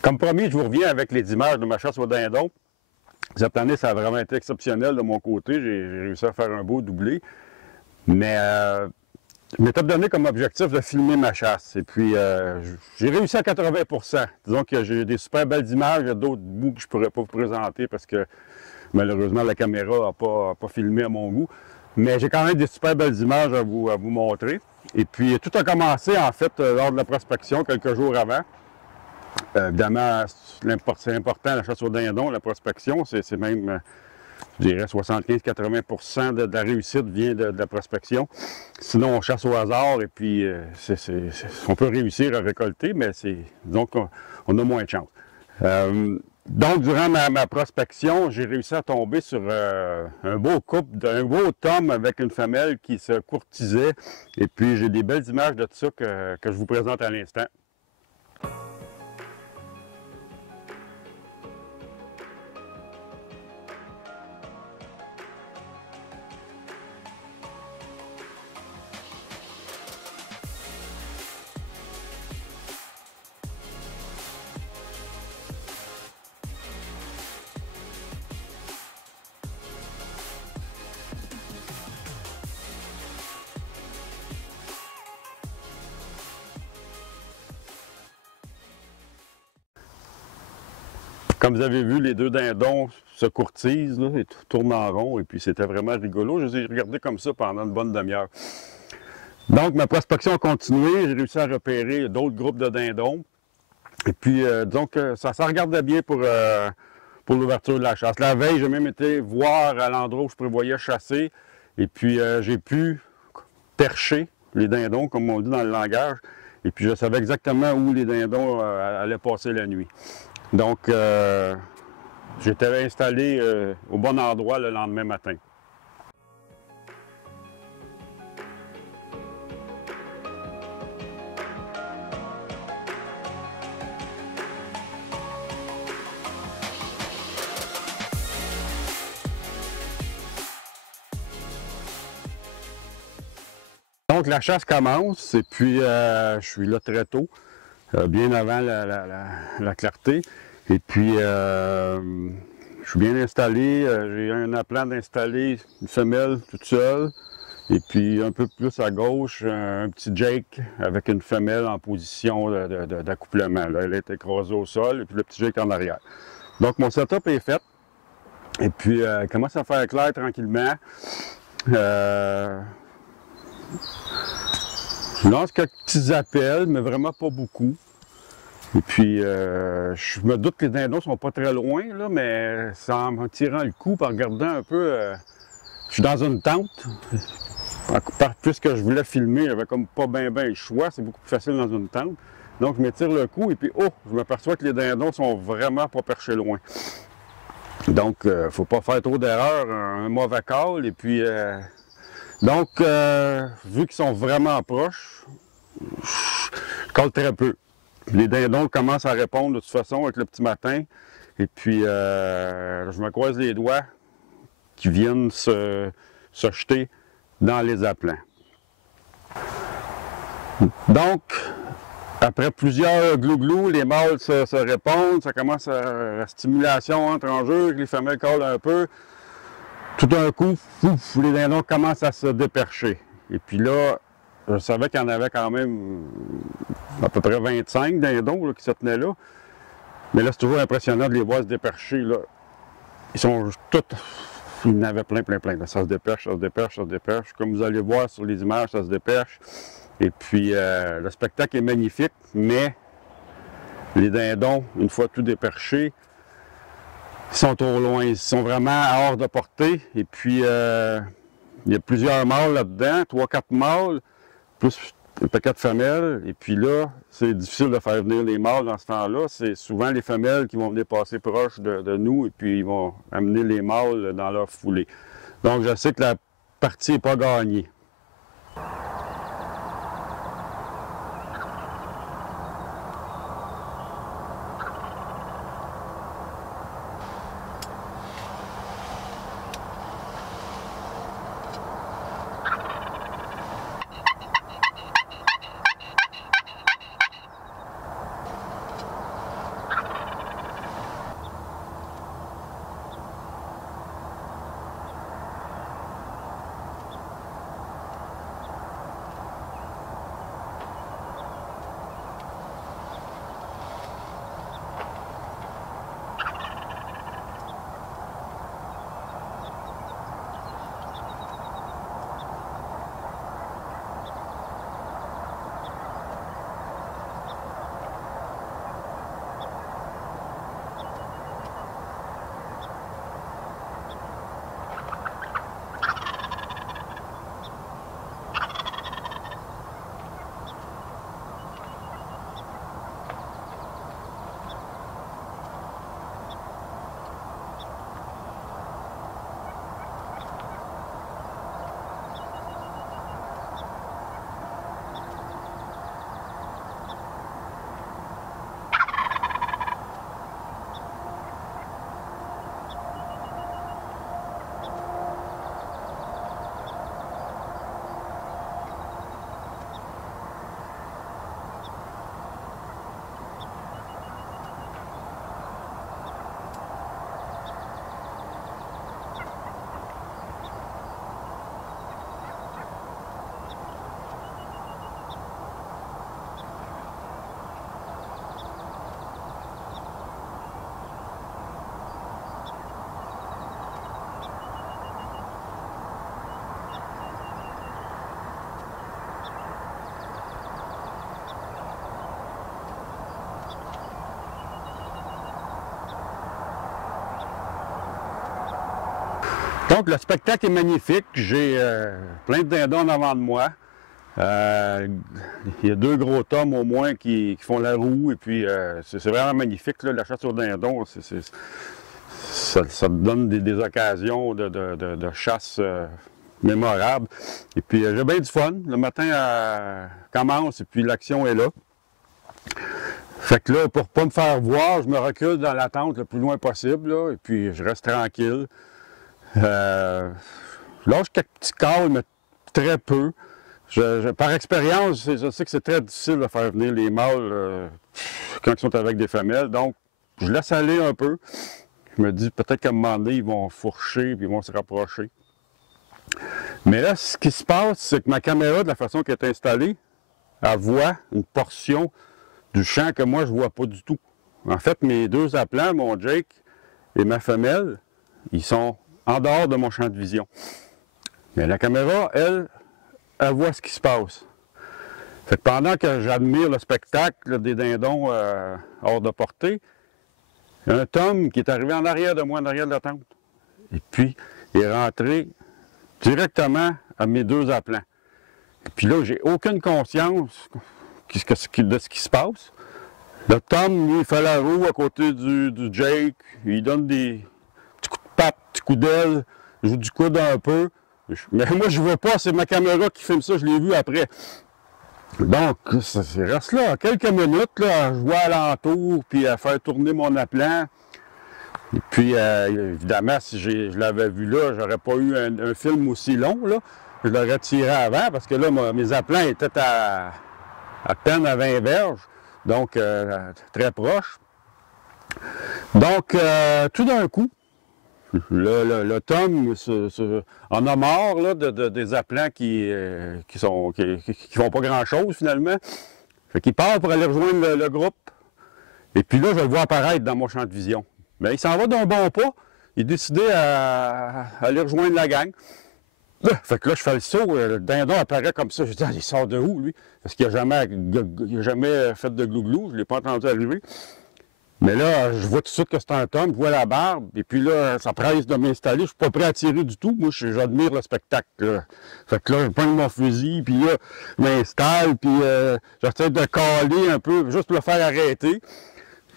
Comme promis, je vous reviens avec les images de ma chasse au dindon. Cette année, ça a vraiment été exceptionnel de mon côté. J'ai réussi à faire un beau doublé. Mais je m'étais donné comme objectif de filmer ma chasse. Et puis, j'ai réussi à 80%. Disons que j'ai des super belles images. Il y a d'autres bouts que je ne pourrais pas vous présenter parce que malheureusement, la caméra n'a pas filmé à mon goût. Mais j'ai quand même des super belles images à vous montrer. Et puis, tout a commencé, en fait, lors de la prospection, quelques jours avant. Évidemment, c'est important, la chasse au dindon, la prospection, c'est même, je dirais, 75-80% de la réussite vient de la prospection. Sinon, on chasse au hasard et puis on peut réussir à récolter, mais donc on a moins de chance. Donc, durant ma prospection, j'ai réussi à tomber sur un beau couple, un beau tome avec une femelle qui se courtisait. Et puis, j'ai des belles images de ça que je vous présente à l'instant. Comme vous avez vu, les deux dindons se courtisent là, et tournent en rond. Et puis, c'était vraiment rigolo. Je les ai regardés comme ça pendant une bonne demi-heure. Donc, ma prospection a continué. J'ai réussi à repérer d'autres groupes de dindons. Et puis, donc, ça regardait bien pour l'ouverture de la chasse. La veille, j'ai même été voir à l'endroit où je prévoyais chasser. Et puis, j'ai pu percher les dindons, comme on dit dans le langage. Et puis, je savais exactement où les dindons allaient passer la nuit. Donc, j'étais installé au bon endroit le lendemain matin. Donc, la chasse commence et puis je suis là très tôt. Bien avant la clarté. Et puis, je suis bien installé. J'ai un appelant d'installer une femelle toute seule. Et puis, un peu plus à gauche, un petit Jake avec une femelle en position d'accouplement. Elle est écrasée au sol et puis le petit Jake en arrière. Donc, mon setup est fait. Et puis, il commence à faire clair tranquillement. Je lance quelques petits appels, mais vraiment pas beaucoup. Et puis, je me doute que les dindons sont pas très loin, là, mais en me tirant le coup, en regardant un peu, je suis dans une tente. Puisque je voulais filmer, j'avais comme pas bien le choix, c'est beaucoup plus facile dans une tente. Donc, je me tire le coup et puis, oh, je m'aperçois que les dindons sont vraiment pas perchés loin. Donc, il ne faut pas faire trop d'erreurs, un mauvais call. Et puis, donc, vu qu'ils sont vraiment proches, je colle très peu. Les dindons commencent à répondre de toute façon avec le petit matin. Et puis, je me croise les doigts qui viennent se jeter dans les appelants. Donc, après plusieurs glou-glou, les mâles se répondent, ça commence la stimulation entre en jeu, les femelles collent un peu. Tout d'un coup, pouf, les dindons commencent à se dépercher. Et puis là, je savais qu'il y en avait quand même à peu près 25 dindons là, qui se tenaient là. Mais là, c'est toujours impressionnant de les voir se dépercher. Là. Ils sont tous... Il y en avait plein. Ça se déperche, ça se déperche, ça se déperche. Comme vous allez voir sur les images, ça se déperche. Et puis, le spectacle est magnifique, mais les dindons, une fois tout déperchés, ils sont trop loin. Ils sont vraiment hors de portée. Et puis, il y a plusieurs mâles là-dedans, 3-4 mâles, plus un paquet de femelles. Et puis là, c'est difficile de faire venir les mâles dans ce temps-là. C'est souvent les femelles qui vont venir passer proche de nous et puis ils vont amener les mâles dans leur foulée. Donc, je sais que la partie n'est pas gagnée. Donc, le spectacle est magnifique. J'ai plein de dindons en avant de moi. Il y a 2 gros tomes au moins qui font la roue. Et puis, c'est vraiment magnifique, là, la chasse aux dindons. Ça te donne des occasions de chasse mémorables. Et puis, j'ai bien du fun. Le matin commence et puis l'action est là. Fait que là, pour ne pas me faire voir, je me recule dans la tente le plus loin possible, là, et puis je reste tranquille. Je lâche quelques petits calls, mais très peu. Par expérience, je sais que c'est très difficile de faire venir les mâles quand ils sont avec des femelles, donc je laisse aller un peu. Je me dis peut-être qu'à un moment donné, ils vont fourcher et ils vont se rapprocher. Mais là, ce qui se passe, c'est que ma caméra, de la façon qu'elle est installée, elle voit une portion du champ que moi, je ne vois pas du tout. En fait, mes 2 appelants, mon Jake et ma femelle, ils sont en dehors de mon champ de vision. Mais la caméra, elle voit ce qui se passe. Fait que pendant que j'admire le spectacle des dindons hors de portée, il y a un Tom qui est arrivé en arrière de moi, en arrière de la tente. Et puis, il est rentré directement à mes 2 appelants. Et puis là, j'ai aucune conscience de ce qui se passe. Le Tom, lui, il fait la roue à côté du Jake. Il donne des petits coups de patte, petits coups d'aile. Il joue du coude un peu. Mais moi, je ne vois pas. C'est ma caméra qui filme ça. Je l'ai vu après. Donc, ça reste là quelques minutes là, à jouer alentour puis à faire tourner mon appelant. Et puis, évidemment, si je l'avais vu là, j'aurais pas eu un film aussi long. Là. Je l'aurais tiré avant parce que là, mes appelants étaient à peine à 20 verges, donc très proche. Donc, tout d'un coup, le Tom en a marre là, des appelants qui font pas grand-chose finalement. Fait qu'il part pour aller rejoindre le groupe. Et puis là, je le vois apparaître dans mon champ de vision. Mais il s'en va d'un bon pas. Il est décidé à aller rejoindre la gang. Fait que là, je fais le saut, le dindon apparaît comme ça. Je dis, ah, il sort de où, lui? Parce qu'il n'a jamais fait de glouglou, je ne l'ai pas entendu arriver. Mais là, je vois tout de suite que c'est un Tom, je vois la barbe, et puis là, ça presse de m'installer. Je suis pas prêt à tirer du tout. Moi, j'admire le spectacle. Là. Fait que là, je prends mon fusil, puis là, je m'installe, puis j'essaie de caler un peu, juste pour le faire arrêter.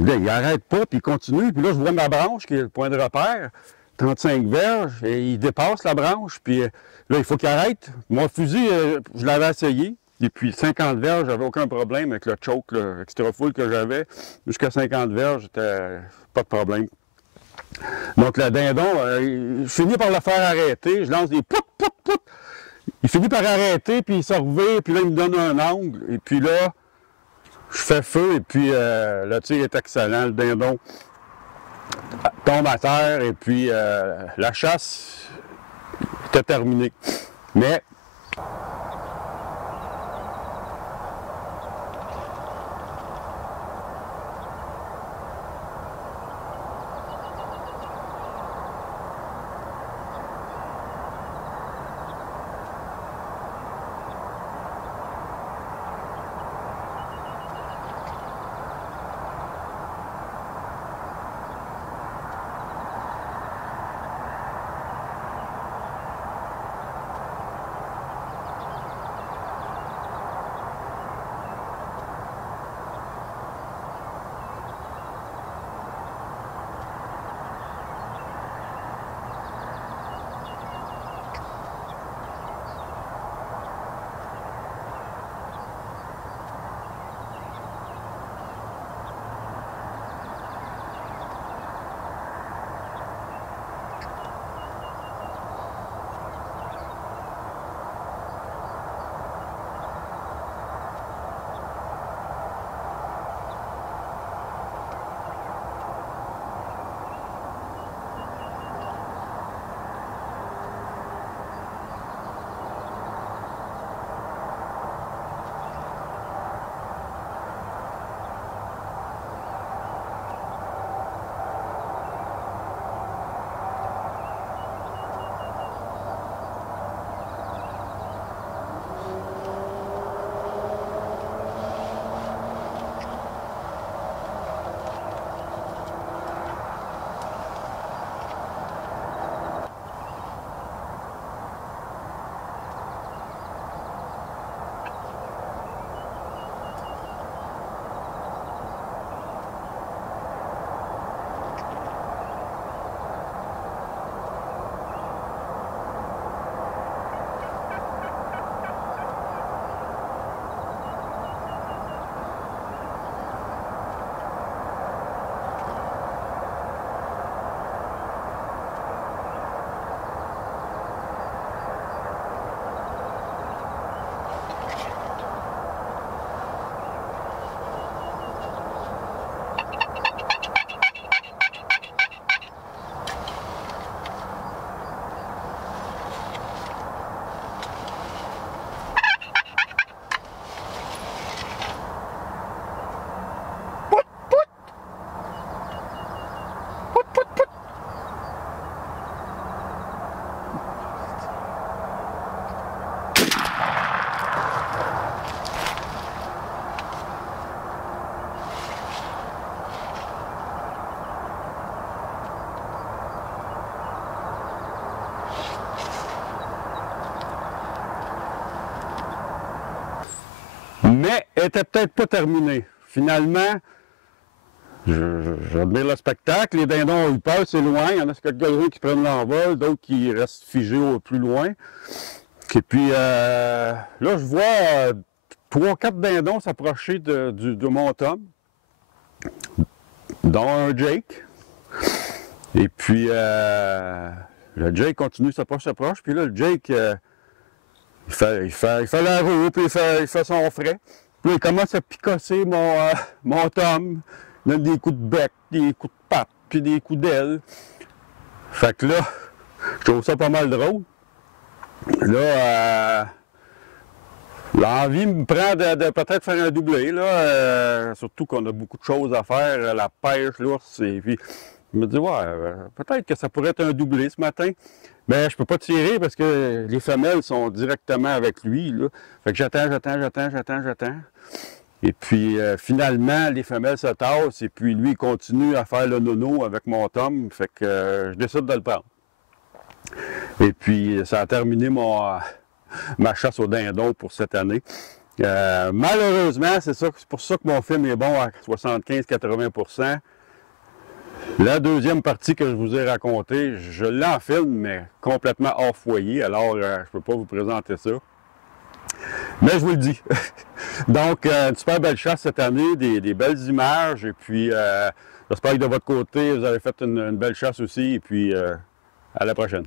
Là, il n'arrête pas, puis il continue. Puis là, je vois ma branche, qui est le point de repère. 35 verges, et il dépasse la branche, puis là, il faut qu'il arrête. Mon fusil, je l'avais essayé, et puis 50 verges, j'avais aucun problème avec le choke, extra full que j'avais. Jusqu'à 50 verges, j'étais pas de problème. Donc, le dindon, je finis par le faire arrêter, je lance des pout, pout, pout. Il finit par arrêter, puis il se revient, puis là, il me donne un angle, et puis là, je fais feu, et puis le tir est excellent, le dindon tombe à terre et puis la chasse était terminée. Mais était peut-être pas terminée. Finalement, j'admire le spectacle. Les dindons ont eu peur, c'est loin. Il y en a quelques-uns qui prennent l'envol, d'autres qui restent figés au plus loin. Et puis là, je vois 3-4 dindons s'approcher de mon Tom, dont un Jake. Et puis le Jake continue, s'approche. Puis là, le Jake, il fait la roue, puis il fait son frais. Puis il commence à picosser mon Tom. Il donne des coups de bec, des coups de patte, puis des coups d'aile. Fait que là, je trouve ça pas mal drôle. Là, l'envie me prend de peut-être faire un doublé, là. Surtout qu'on a beaucoup de choses à faire, la pêche, l'ours, et puis je me dis, ouais, peut-être que ça pourrait être un doublé ce matin. Mais je peux pas tirer parce que les femelles sont directement avec lui, là. Fait que j'attends. Et puis finalement, les femelles se tassent et puis lui, il continue à faire le nono avec mon Tom. Fait que je décide de le prendre. Et puis ça a terminé ma chasse au dindon pour cette année. Malheureusement, c'est pour ça que mon film est bon à 75-80%. La deuxième partie que je vous ai racontée, je l'en filme, mais complètement hors foyer. Alors, je ne peux pas vous présenter ça. Mais je vous le dis. Donc, une super belle chasse cette année, des belles images. Et puis, j'espère que de votre côté, vous avez fait une belle chasse aussi. Et puis, à la prochaine.